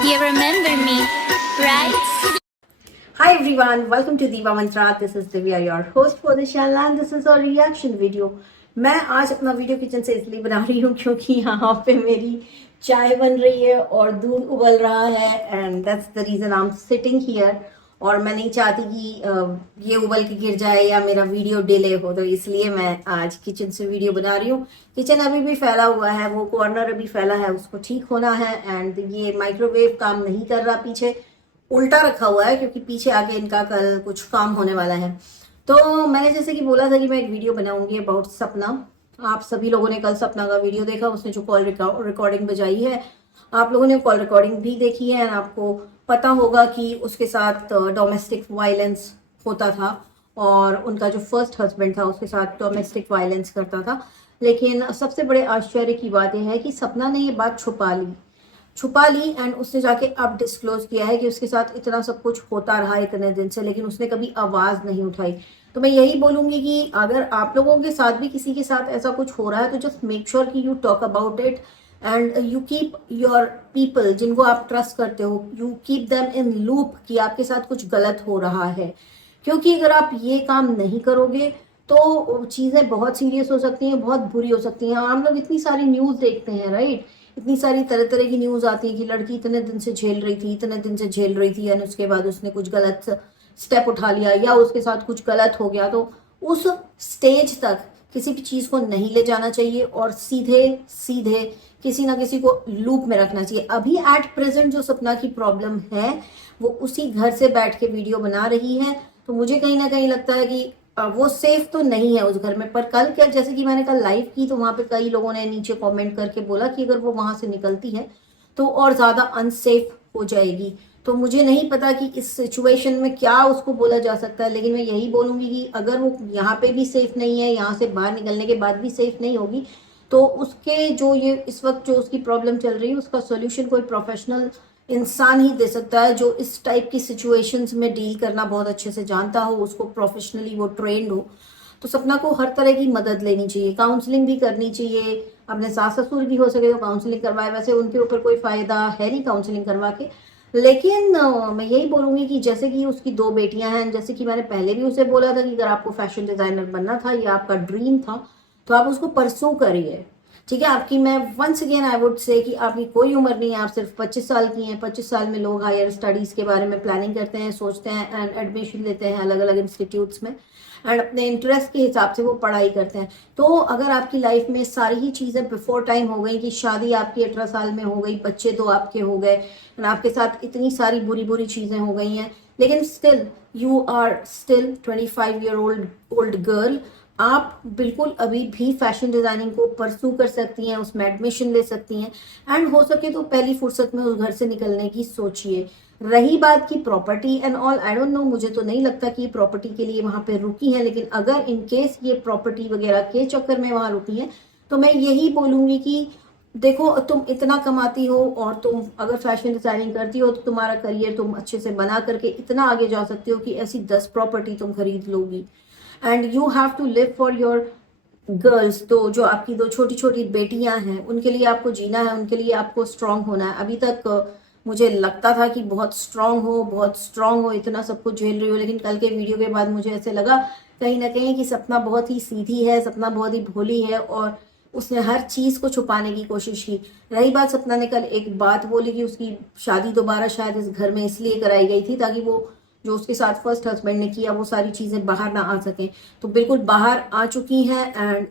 You remember me, right? Hi everyone, welcome to Diva Mantra. This is Divya, your host for the channel, and this is our reaction video. मैं आज अपना video kitchen से इसलिए बना रही हूँ क्योंकि यहाँ पे मेरी चाय बन रही है और दूध उबल रहा है and that's the reason I am sitting here. और मैं नहीं चाहती कि ये उबल के गिर जाए या मेरा वीडियो डिले हो, तो इसलिए मैं आज किचन से वीडियो बना रही हूँ। किचन अभी भी फैला हुआ है, वो कॉर्नर अभी फैला है, उसको ठीक होना है। एंड ये माइक्रोवेव काम नहीं कर रहा, पीछे उल्टा रखा हुआ है क्योंकि पीछे आके इनका कल कुछ काम होने वाला है। तो मैंने जैसे कि बोला था कि मैं एक वीडियो बनाऊंगी अबाउट सपना। आप सभी लोगों ने कल सपना का वीडियो देखा, उसने जो कॉल रिकॉर्डिंग बजाई है, आप लोगों ने कॉल रिकॉर्डिंग भी देखी है। आपको पता होगा कि उसके साथ डोमेस्टिक वायलेंस होता था और उनका जो फर्स्ट हस्बैंड था उसके साथ डोमेस्टिक वायलेंस करता था। लेकिन सबसे बड़े आश्चर्य की बात यह है कि सपना ने ये बात छुपा ली एंड उसने जाके अब डिस्क्लोज किया है कि उसके साथ इतना सब कुछ होता रहा इतने दिन से, लेकिन उसने कभी आवाज नहीं उठाई। तो मैं यही बोलूंगी कि अगर आप लोगों के साथ भी किसी के साथ ऐसा कुछ हो रहा है तो जस्ट मेक श्योर कि you talk about it and you keep your people जिनको आप ट्रस्ट करते हो, you keep them in loop कि आपके साथ कुछ गलत हो रहा है। क्योंकि अगर आप ये काम नहीं करोगे तो चीजें बहुत सीरियस हो सकती हैं, बहुत बुरी हो सकती हैं। हम लोग इतनी सारी न्यूज देखते हैं, राइट? इतनी सारी तरह तरह की न्यूज आती है कि लड़की इतने दिन से झेल रही थी एंड उसके बाद उसने कुछ गलत स्टेप उठा लिया या उसके साथ कुछ गलत हो गया। तो उस स्टेज तक किसी भी चीज को नहीं ले जाना चाहिए और सीधे सीधे किसी ना किसी को लूप में रखना चाहिए। अभी एट प्रेजेंट जो सपना की प्रॉब्लम है वो उसी घर से बैठ के वीडियो बना रही है, तो मुझे कहीं ना कहीं लगता है कि वो सेफ तो नहीं है उस घर में। पर कल क्या, जैसे कि मैंने कल लाइव की तो वहां पे कई लोगों ने नीचे कमेंट करके बोला कि अगर वो वहां से निकलती है तो और ज्यादा अनसेफ हो जाएगी। तो मुझे नहीं पता कि इस सिचुएशन में क्या उसको बोला जा सकता है, लेकिन मैं यही बोलूंगी कि अगर वो यहाँ पे भी सेफ नहीं है, यहाँ से बाहर निकलने के बाद भी सेफ नहीं होगी, तो उसके जो ये इस वक्त जो उसकी प्रॉब्लम चल रही है उसका सोल्यूशन कोई प्रोफेशनल इंसान ही दे सकता है जो इस टाइप की सिचुएशंस में डील करना बहुत अच्छे से जानता हो, उसको प्रोफेशनली वो ट्रेंड हो। तो सपना को हर तरह की मदद लेनी चाहिए, काउंसलिंग भी करनी चाहिए। अपने सास ससुर भी हो सके तो काउंसलिंग करवाए, वैसे उनके ऊपर कोई फायदा है नहीं काउंसलिंग करवा के। लेकिन मैं यही बोलूंगी कि जैसे कि उसकी दो बेटियां हैं, जैसे कि मैंने पहले भी उसे बोला था कि अगर आपको फैशन डिजाइनर बनना था, ये आपका ड्रीम था, तो आप उसको परसू करिए। ठीक है, आपकी मैं once again I would say कि आपकी कोई उम्र नहीं है, आप सिर्फ 25 साल की हैं। 25 साल में लोग हायर स्टडीज के बारे में प्लानिंग करते हैं, सोचते हैं एंड एडमिशन लेते हैं अलग अलग इंस्टीट्यूट्स में एंड अपने इंटरेस्ट के हिसाब से वो पढ़ाई करते हैं। तो अगर आपकी लाइफ में सारी ही चीज़ें बिफोर टाइम हो गई, कि शादी आपकी 18 साल में हो गई, बच्चे तो आपके हो गए एंड आपके साथ इतनी सारी बुरी बुरी चीज़ें हो गई हैं, लेकिन still you are still 25 year old girl, आप बिल्कुल अभी भी फैशन डिजाइनिंग को परसू कर सकती हैं, उसमें एडमिशन ले सकती हैं एंड हो सके तो पहली फुर्सत में उस घर से निकलने की सोचिए। रही बात की property and all, I don't know, मुझे तो नहीं लगता कि प्रॉपर्टी के लिए वहां पे रुकी है, लेकिन अगर इन केस ये प्रॉपर्टी वगैरह के चक्कर में वहां रुकी है तो मैं यही बोलूंगी कि देखो, तुम इतना कमाती हो और तुम अगर फैशन डिजाइनिंग करती हो तो तुम्हारा करियर तुम अच्छे से बना करके इतना आगे जा सकते हो कि ऐसी 10 प्रॉपर्टी तुम खरीद लोगी and you have to live for your girls. तो जो आपकी दो छोटी छोटी बेटियां हैं उनके लिए आपको जीना है, उनके लिए आपको स्ट्रांग होना है। अभी तक मुझे लगता था कि बहुत स्ट्रांग हो, इतना सब कुछ झेल रही हो, लेकिन कल के वीडियो के बाद मुझे ऐसे लगा कहीं ना कहीं कि सपना बहुत ही सीधी है, सपना बहुत ही भोली है और उसने हर चीज को छुपाने की कोशिश की। रही बात, सपना ने कल एक बात बोली कि उसकी शादी दोबारा शायद इस घर में इसलिए कराई गई थी ताकि वो जो उसके साथ फर्स्ट हस्बैंड ने किया वो सारी चीजें बाहर ना आ सके। तो बिल्कुल बाहर आ चुकी हैं एंड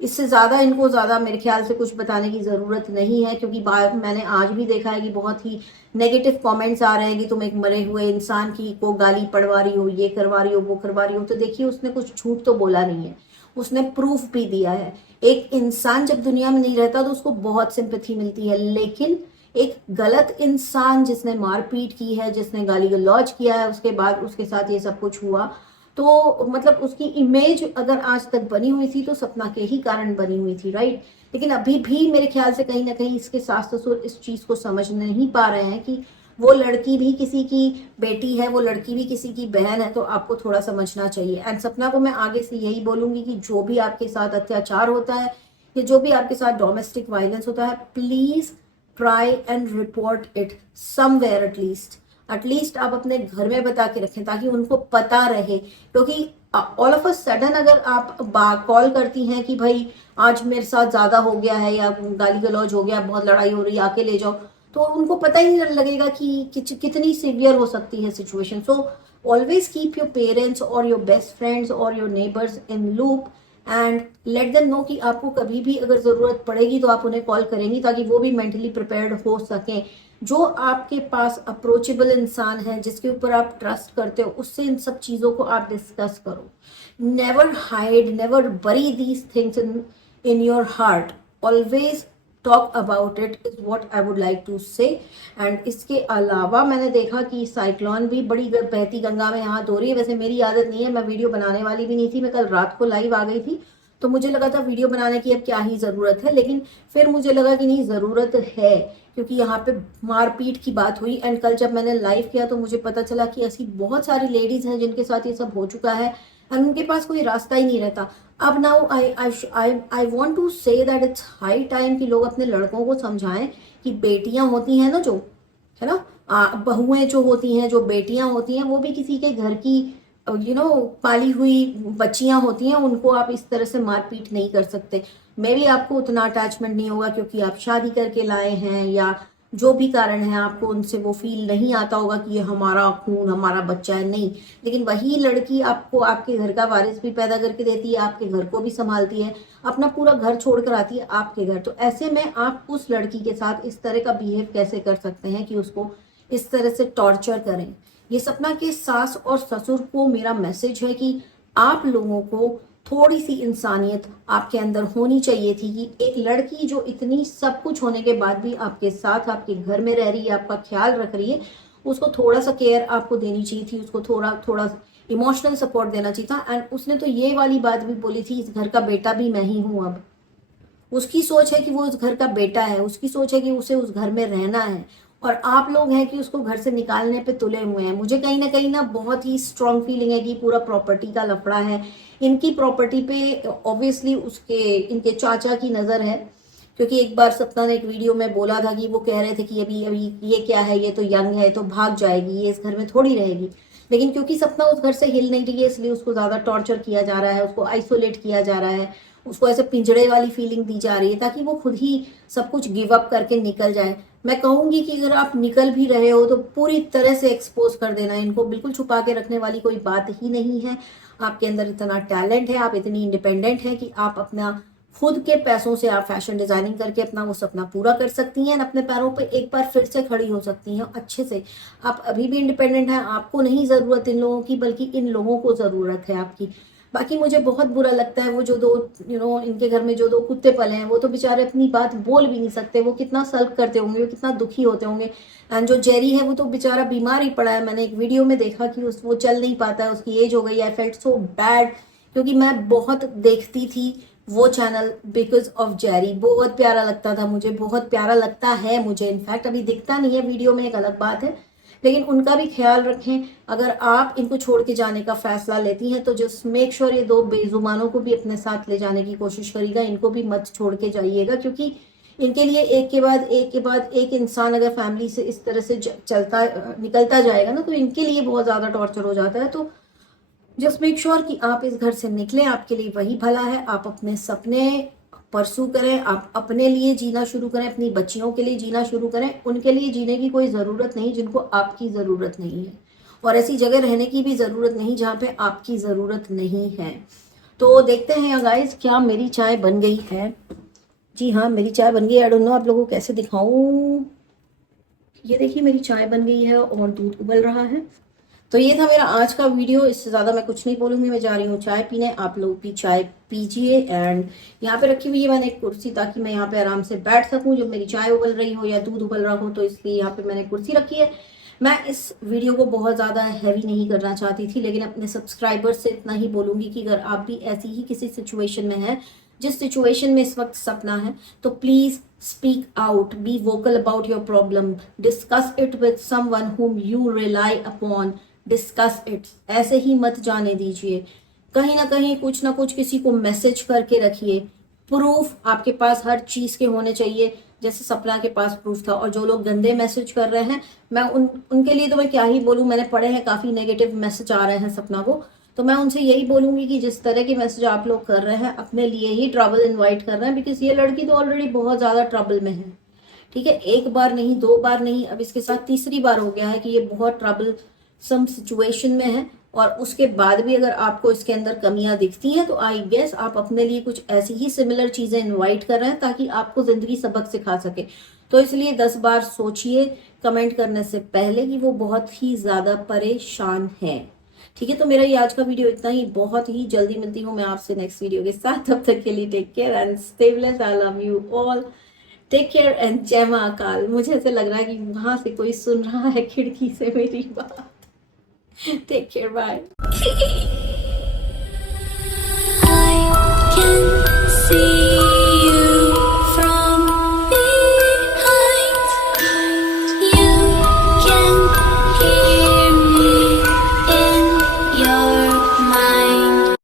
इससे ज्यादा इनको ज्यादा मेरे ख्याल से कुछ बताने की जरूरत नहीं है, क्योंकि मैंने आज भी देखा है कि बहुत ही नेगेटिव कमेंट्स आ रहे हैं कि तुम एक मरे हुए इंसान की को गाली पड़वा रही हो, ये करवा रही हो, वो करवा रही हो। तो देखिए, उसने कुछ झूठ तो बोला नहीं है, उसने प्रूफ भी दिया है। एक इंसान जब दुनिया में नहीं रहता तो उसको बहुत सिंपैथी मिलती है, लेकिन एक गलत इंसान जिसने मारपीट की है, जिसने गाली गलौज किया है, उसके बाद उसके साथ ये सब कुछ हुआ, तो मतलब उसकी इमेज अगर आज तक बनी हुई थी तो सपना के ही कारण बनी हुई थी, राइट? लेकिन अभी भी मेरे ख्याल से कहीं ना कहीं इसके सास ससुर इस चीज को समझ नहीं पा रहे हैं कि वो लड़की भी किसी की बेटी है, वो लड़की भी किसी की बहन है, तो आपको थोड़ा समझना चाहिए। एंड सपना को मैं आगे से यही बोलूंगी कि जो भी आपके साथ अत्याचार होता है या जो भी आपके साथ डोमेस्टिक वायलेंस होता है, please try and report it somewhere at least आप अपने घर में बता के रखें ताकि उनको पता रहे, क्योंकि ऑल ऑफ अ सडन अगर आप कॉल करती हैं कि भाई आज मेरे साथ ज्यादा हो गया है या गाली गलौज हो गया, बहुत लड़ाई हो रही है, आके ले जाओ, तो उनको पता ही नहीं लगेगा कि कितनी सीवियर हो सकती है situation. So always keep your parents और योर बेस्ट फ्रेंड्स और your neighbours in loop and let them know कि आपको कभी भी अगर जरूरत पड़ेगी तो आप उन्हें कॉल करेंगी, ताकि वो भी मेंटली प्रिपेयर्ड हो सकें। जो आपके पास अप्रोचेबल इंसान है, जिसके ऊपर आप ट्रस्ट करते हो, उससे इन सब चीजों को आप डिस्कस करो। Never hide, never bury these things in your heart, always talk about it is what I would like to say. And इसके अलावा मैंने देखा कि साइक्लोन भी बड़ी बहती गंगा में हाथ धो रही है। वैसे मेरी आदत नहीं है, मैं वीडियो बनाने वाली भी नहीं थी, मैं कल रात को लाइव आ गई थी, तो मुझे लगा था वीडियो बनाने की अब क्या ही जरूरत है, लेकिन फिर मुझे लगा कि नहीं जरूरत है, क्योंकि यहाँ पे मारपीट की बात हुई। एंड कल जब मैंने लाइव किया तो मुझे पता चला कि ऐसी बहुत सारी लेडीज हैं जिनके साथ ये सब हो चुका है एंड उनके पास कोई रास्ता ही नहीं रहता। अब now I want to say that it's high time कि लोग अपने लड़कों को समझाएं कि बेटियां होती हैं ना, जो है ना, बहुएं जो होती हैं, जो बेटियां होती हैं, वो भी किसी के घर की पाली हुई बच्चियां होती हैं, उनको आप इस तरह से मारपीट नहीं कर सकते। मे भी आपको उतना अटैचमेंट नहीं होगा क्योंकि आप शादी करके लाए हैं, या जो भी कारण है आपको उनसे वो फील नहीं आता होगा कि ये हमारा खून, हमारा बच्चा है, नहीं। लेकिन वही लड़की आपको आपके घर का वारिस भी पैदा करके देती है, आपके घर को भी संभालती है, अपना पूरा घर छोड़कर आती है आपके घर। तो ऐसे में आप उस लड़की के साथ इस तरह का बिहेव कैसे कर सकते हैं कि उसको इस तरह से टॉर्चर करें। ये सपना के सास और ससुर को मेरा मैसेज है कि आप लोगों को थोड़ी सी इंसानियत आपके अंदर होनी चाहिए थी कि एक लड़की जो इतनी सब कुछ होने के बाद भी आपके साथ आपके घर में रह रही है, आपका ख्याल रख रही है, उसको थोड़ा सा केयर आपको देनी चाहिए थी, उसको थोड़ा थोड़ा इमोशनल सपोर्ट देना चाहिए था। एंड उसने तो ये वाली बात भी बोली थी, इस घर का बेटा भी मैं ही हूं। अब उसकी सोच है कि वो उस घर का बेटा है, उसकी सोच है कि उसे उस घर में रहना है, और आप लोग हैं कि उसको घर से निकालने पे तुले हुए हैं। मुझे कहीं ना बहुत ही स्ट्रांग फीलिंग है कि पूरा प्रॉपर्टी का लफड़ा है। इनकी प्रॉपर्टी पे ऑब्वियसली उसके इनके चाचा की नजर है, क्योंकि एक बार सपना ने एक वीडियो में बोला था कि वो कह रहे थे कि अभी अभी ये क्या है, ये तो यंग है, तो भाग जाएगी, ये इस घर में थोड़ी रहेगी। लेकिन क्योंकि सपना उस घर से हिल नहीं रही है, इसलिए उसको ज्यादा टॉर्चर किया जा रहा है, उसको आइसोलेट किया जा रहा है, उसको ऐसे पिंजड़े वाली फीलिंग दी जा रही है ताकि वो खुद ही सब कुछ गिव अप करके निकल जाए। मैं कहूंगी कि अगर आप निकल भी रहे हो तो पूरी तरह से एक्सपोज कर देना, इनको बिल्कुल छुपा के रखने वाली कोई बात ही नहीं है। आपके अंदर इतना टैलेंट है, आप इतनी इंडिपेंडेंट है कि आप अपना खुद के पैसों से आप फैशन डिजाइनिंग करके अपना वो सपना पूरा कर सकती हैं, अपने पैरों पे एक बार फिर से खड़ी हो सकती हैं अच्छे से। आप अभी भी इंडिपेंडेंट हैं, आपको नहीं जरूरत इन लोगों की, बल्कि इन लोगों को जरूरत है आपकी। बाकी मुझे बहुत बुरा लगता है वो जो दो इनके घर में जो दो कुत्ते पले हैं, वो तो बेचारे अपनी बात बोल भी नहीं सकते, वो कितना सल्व करते होंगे, वो कितना दुखी होते होंगे। एंड जो जेरी है वो तो बेचारा बीमार ही पड़ा है, मैंने एक वीडियो में देखा कि वो चल नहीं पाता है, उसकी एज हो गई। आई फेल्ट सो बैड, क्योंकि मैं बहुत देखती थी वो चैनल बिकॉज ऑफ जेरी। बहुत प्यारा लगता था मुझे, बहुत प्यारा लगता है मुझे। इनफैक्ट अभी दिखता नहीं है वीडियो में, एक अलग बात है, लेकिन उनका भी ख्याल रखें। अगर आप इनको छोड़ के जाने का फैसला लेती हैं तो जस्ट मेक श्योर ये दो बेजुबानों को भी अपने साथ ले जाने की कोशिश करिएगा, इनको भी मत छोड़ के जाइएगा, क्योंकि इनके लिए एक के बाद एक इंसान अगर फैमिली से इस तरह से चलता निकलता जाएगा ना, तो इनके लिए बहुत ज्यादा टॉर्चर हो जाता है। तो जस्ट मेक श्योर कि आप इस घर से निकलें, आपके लिए वही भला है। आप अपने सपने परसू करें, आप अपने लिए जीना शुरू करें, अपनी बच्चियों के लिए जीना शुरू करें। उनके लिए जीने की कोई ज़रूरत नहीं जिनको आपकी ज़रूरत नहीं है, और ऐसी जगह रहने की भी ज़रूरत नहीं जहाँ पे आपकी ज़रूरत नहीं है। तो देखते हैं गाइस, क्या मेरी चाय बन गई है? जी हाँ, मेरी चाय बन गई। आई डोंट नो आप लोगों को कैसे दिखाऊं। ये देखिए मेरी चाय बन गई है और दूध उबल रहा है। तो ये था मेरा आज का वीडियो, इससे ज़्यादा मैं कुछ नहीं बोलूँगी। मैं जा रही हूँ चाय पीने, आप लोग भी चाय पीजिए। एंड यहाँ पे रखी हुई है मैंने एक कुर्सी, ताकि मैं यहाँ पे आराम से बैठ सकूँ जब मेरी चाय उबल रही हो या दूध उबल रहा हो, तो इसलिए यहाँ पे मैंने कुर्सी रखी है। मैं इस वीडियो को बहुत ज़्यादा हैवी नहीं करना चाहती थी, लेकिन अपने सब्सक्राइबर्स से इतना ही बोलूँगी कि अगर आप भी ऐसी ही किसी सिचुएशन में हैं जिस सिचुएशन में इस वक्त सपना है, तो please speak out, be vocal about your problem, discuss it with someone whom you rely upon, discuss it. ऐसे ही मत जाने दीजिए, कहीं ना कहीं कुछ ना कुछ किसी को मैसेज करके रखिए। प्रूफ आपके पास हर चीज के होने चाहिए, जैसे सपना के पास प्रूफ था। और जो लोग गंदे मैसेज कर रहे हैं, मैं उनके लिए तो मैं क्या ही बोलूं, मैंने पढ़े हैं, काफी नेगेटिव मैसेज आ रहे हैं सपना को। तो मैं उनसे यही बोलूंगी कि जिस तरह के मैसेज आप लोग कर रहे हैं, अपने लिए ही ट्रबल इनवाइट कर रहे हैं, बिकॉज ये लड़की तो ऑलरेडी बहुत ज्यादा ट्रबल में है। ठीक है, एक बार नहीं, दो बार नहीं, अब इसके साथ तीसरी बार हो गया है कि ये बहुत ट्रबल सम सिचुएशन में है। और उसके बाद भी अगर आपको इसके अंदर कमियां दिखती हैं, तो आई गेस आप अपने लिए कुछ ऐसी ही सिमिलर चीजें इनवाइट कर रहे हैं ताकि आपको जिंदगी सबक सिखा सके। तो इसलिए 10 बार सोचिए कमेंट करने से पहले कि वो बहुत ही ज्यादा परेशान है। ठीक है, तो मेरा ये आज का वीडियो इतना ही। बहुत ही जल्दी मिलती हूँ मैं आपसे नेक्स्ट वीडियो के साथ। तब तक के लिए take care and stay blessed. I love you all. Take care and जय महाकाल। मुझे ऐसे लग रहा है कि वहां से कोई सुन रहा है खिड़की से मेरी बात। Take care, bye. I can see